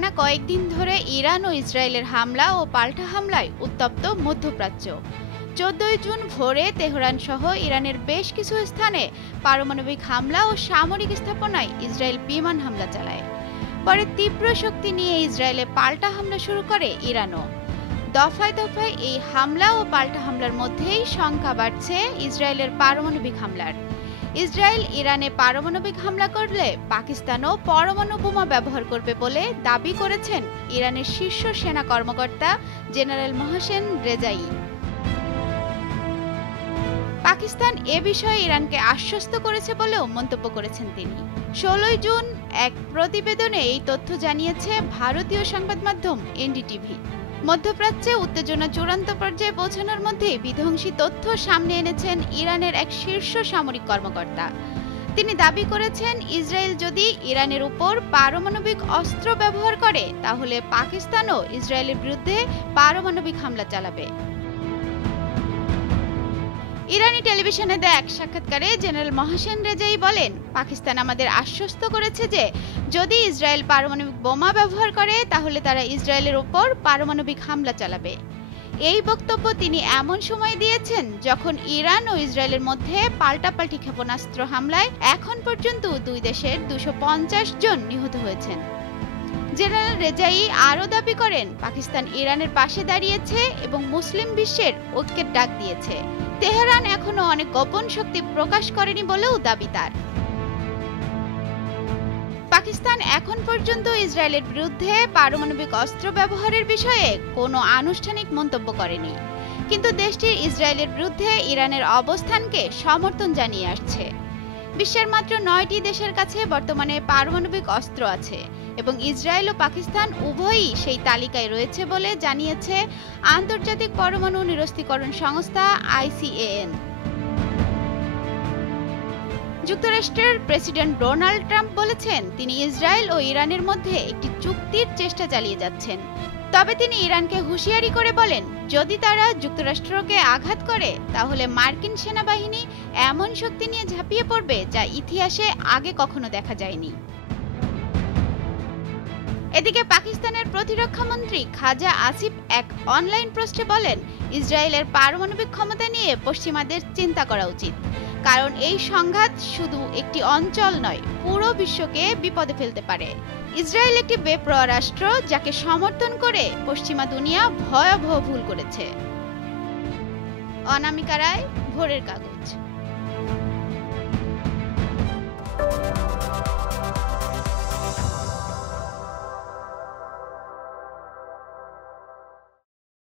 টানা কয়েকদিন ধরে ইরান ও ইসরায়েলের হামলা ও পাল্টা হামলায় উত্তপ্ত মধ্যপ্রাচ্য। 14 জুন ভোরে তেহরান সহ ইরানের বেশ কিছু স্থানে পারমাণবিক হামলা ও সামরিক স্থাপনায় ইসরায়েল বিমান হামলা চালায়। পরে তীব্র শক্তি নিয়ে ইসরায়েলে পাল্টা হামলা শুরু করে ইরানও। দফায় দফায় এই হামলা ও পাল্টা হামলার মধ্যেই শঙ্কা বাড়ছে ইসরায়েলের পারমাণবিক হামলার। ইসরায়েল ইরানে পারমাণবিক হামলা করলে পাকিস্তানও পরমাণু বোমা ব্যবহার করবে বলে দাবি করেছেন ইরানের শীর্ষ সেনা কর্মকর্তা জেনারেল মোহসেন রেজাই। পাকিস্তান এ বিষয়ে ইরানকে আশ্বস্ত করেছে বলেও মন্তব্য করেছেন তিনি। 16 জুন এক প্রতিবেদনে এই তথ্য জানিয়েছে ভারতীয় সংবাদ মাধ্যম এনডিটিভি। মধ্যপ্রাচ্যে উত্তেজনা চূড়ান্ত পর্যায়ে পৌঁছানোর মধ্যে বিধ্বংসী তথ্য সামনে এনেছেন ইরানের এক শীর্ষ সামরিক কর্মকর্তা। তিনি দাবি করেছেন, ইসরায়েল যদি ইরানের উপর পারমাণবিক অস্ত্র ব্যবহার করে তাহলে পাকিস্তানও ইসরায়েলের বিরুদ্ধে পারমাণবিক হামলা চালাবে। ইরানি টেলিভিশনে দেয়া এক সাক্ষাৎকারে জেনারেল মোহসেন রেজাই বলেন, পাকিস্তান আমাদের আশ্বস্ত করেছে যে যদি ইসরায়েল পারমাণবিক বোমা ব্যবহার করে তাহলে তারা ইসরায়েলের উপর পারমাণবিক হামলা চালাবে। এই বক্তব্য তিনি এমন সময় দিয়েছেন যখন ইরান ও ইসরায়েলের মধ্যে পাল্টাপাল্টি ক্ষেপণাস্ত্র হামলায় এখন পর্যন্ত দুই দেশের 250 জন নিহত হয়েছেন। জেনারেল রেজাই আরও দাবি করেন, পাকিস্তান ইরানের পাশে দাঁড়িয়েছে এবং মুসলিম বিশ্বের ঐক্যের ডাক দিয়েছে। তেহরান এখনো অনেক গোপন শক্তি প্রকাশ করেনি বলেও দাবি তার। পাকিস্তান এখন পর্যন্ত ইসরায়েলের বিরুদ্ধে পারমাণবিক অস্ত্র ব্যবহারের বিষয়ে কোনো আনুষ্ঠানিক মন্তব্য করেনি, কিন্তু দেশটি ইসরায়েলের বিরুদ্ধে ইরানের অবস্থানকে সমর্থন জানিয়ে আসছে। বিশ্বের মাত্র 9টি দেশের কাছে বর্তমানে পারমাণবিক অস্ত্র আছে এবং ইসরায়েল ও পাকিস্তান উভয়ই সেই তালিকায় রয়েছে বলে জানিয়েছে আন্তর্জাতিক পরমাণু নিরস্ত্রীকরণ সংস্থা ICAN। যুক্তরাষ্ট্রের প্রেসিডেন্ট ডোনাল্ড ট্রাম্প বলেছেন, তিনি ইসরায়েল ও ইরানের মধ্যে একটি চুক্তির চেষ্টা চালিয়ে যাচ্ছেন। তবে তিনি ইরানকে হুঁশিয়ারি করে বলেন, যদি তারা যুক্তরাষ্ট্রকে আঘাত করে তাহলে মার্কিন সেনাবাহিনী এমন শক্তি নিয়ে ঝাঁপিয়ে পড়বে যা ইতিহাসে আগে কখনো দেখা যায়নি। এদিকে পাকিস্তানের প্রতিরক্ষা মন্ত্রী খাজা আসিফ এক অনলাইন পোস্টে বলেন, ইসরায়েলের পারমাণবিক ক্ষমতা নিয়ে পশ্চিমাদের চিন্তা করা উচিত, কারণ এই সংঘাত শুধু একটি অঞ্চল নয়, পুরো বিশ্বকে বিপদে ফেলতে পারে। ইসরায়েল একটি বেপরোয়া রাষ্ট্র যাকে সমর্থন করে পশ্চিমা দুনিয়া ভয়াবহ ভুল করেছে। অনামিকা রায়, ভোরের কাগজ।